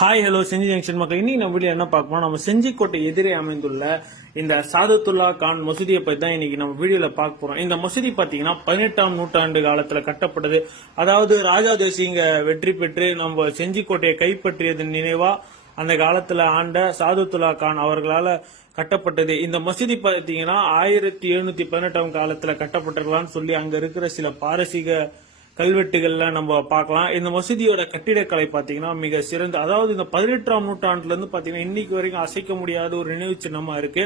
Hi hello செஞ்சி junction மக்கள். இன்னைக்கு நம்ம வீடியோ என்ன பார்க்கணும், நம்ம செஞ்சிக்கோட்டை எதிரே அமைந்துள்ள இந்த சாதத்துல்லா கான் மசூதியை பத்தி தான் இன்னைக்கு நம்ம வீடியோல பார்க்க போறோம். இந்த மசூதி பாத்தீங்கன்னா 18ஆம் நூற்றாண்டு காலத்துல கட்டப்பட்டது. அதாவது ராஜா தேசிங்க வெற்றி பெற்று நம்ம செஞ்சிக்கோட்டையை கைப்பற்றியதன் நினைவா அந்த காலத்துல ஆண்ட சாதத்துல்லா கான் அவர்களால கட்டப்பட்டது. இந்த மசூதி பாத்தீங்கன்னா 1718ஆம் காலத்துல கட்டப்பட்டிருக்கலாம்னு சொல்லி அங்க இருக்கிற சில பாரசீக கல்வெட்டுகள்ல நம்ம பார்க்கலாம். இந்த மசூதியோட கட்டிடக்கலை பாத்தீங்கன்னா மிக சிறந்த, அதாவது இந்த 18ஆம் நூற்றாண்டுல இருந்து பாத்தீங்கன்னா இன்னைக்கு வரைக்கும் அசைக்க முடியாத ஒரு நினைவு சின்னமா இருக்கு.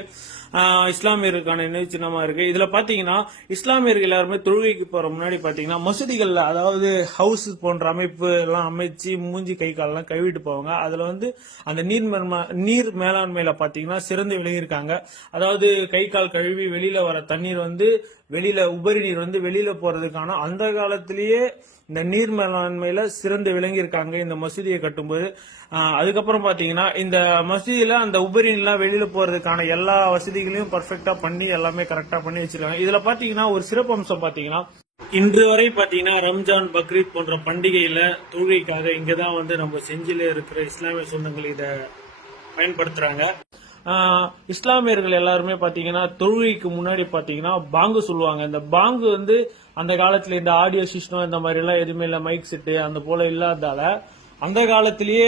இஸ்லாமியருக்கான நினைவு சின்னமா இருக்கு. இதுல பாத்தீங்கன்னா இஸ்லாமியர்கள் எல்லாருமே தொழுகைக்கு போற முன்னாடி பாத்தீங்கன்னா மசூதிகள்ல, அதாவது ஹவுஸ் போன்ற அமைப்பு எல்லாம் அமைச்சு மூஞ்சி கை காலெல்லாம் கழுவிட்டு போவாங்க. அதுல அந்த நீர் மேலாண்மையில பாத்தீங்கன்னா சிறந்து விளங்கியிருக்காங்க. அதாவது கை கால் கழுவி வெளியில வர தண்ணீர் வெளியில உபரி நீர் வெளியில போறதுக்கான அந்த காலத்திலேயே இந்த நீர் மேலாண்மையில சிறந்து விளங்கி இருக்காங்க இந்த மசூதியை கட்டும்போது. அதுக்கப்புறம் பாத்தீங்கன்னா இந்த மசூதியில அந்த உபரி நீர்லாம் வெளியில போறதுக்கான எல்லா வசதிகளையும் பர்ஃபெக்டா பண்ணி எல்லாமே கரெக்டா பண்ணி வச்சிருக்காங்க. இதுல பாத்தீங்கன்னா ஒரு சிறப்பு அம்சம் பாத்தீங்கன்னா, இன்று வரை பாத்தீங்கன்னா ரம்ஜான், பக்ரீத் போன்ற பண்டிகையில தொழுகைக்காக இங்கதான் நம்ம செஞ்சில இருக்கிற இஸ்லாமிய சொந்தங்கள் இத பயன்படுத்துறாங்க. இஸ்லாமியர்கள் எல்லாருமே பாத்தீங்கன்னா தொழுகைக்கு முன்னாடி பாத்தீங்கன்னா பாங்கு சொல்லுவாங்க. இந்த பாங்கு அந்த காலத்துல இந்த ஆடியோ சிஸ்டம் இந்த மாதிரி எல்லாம் எதுவுமே இல்ல, மைக் செட்டு அந்த போல இல்லாதால அந்த காலத்திலேயே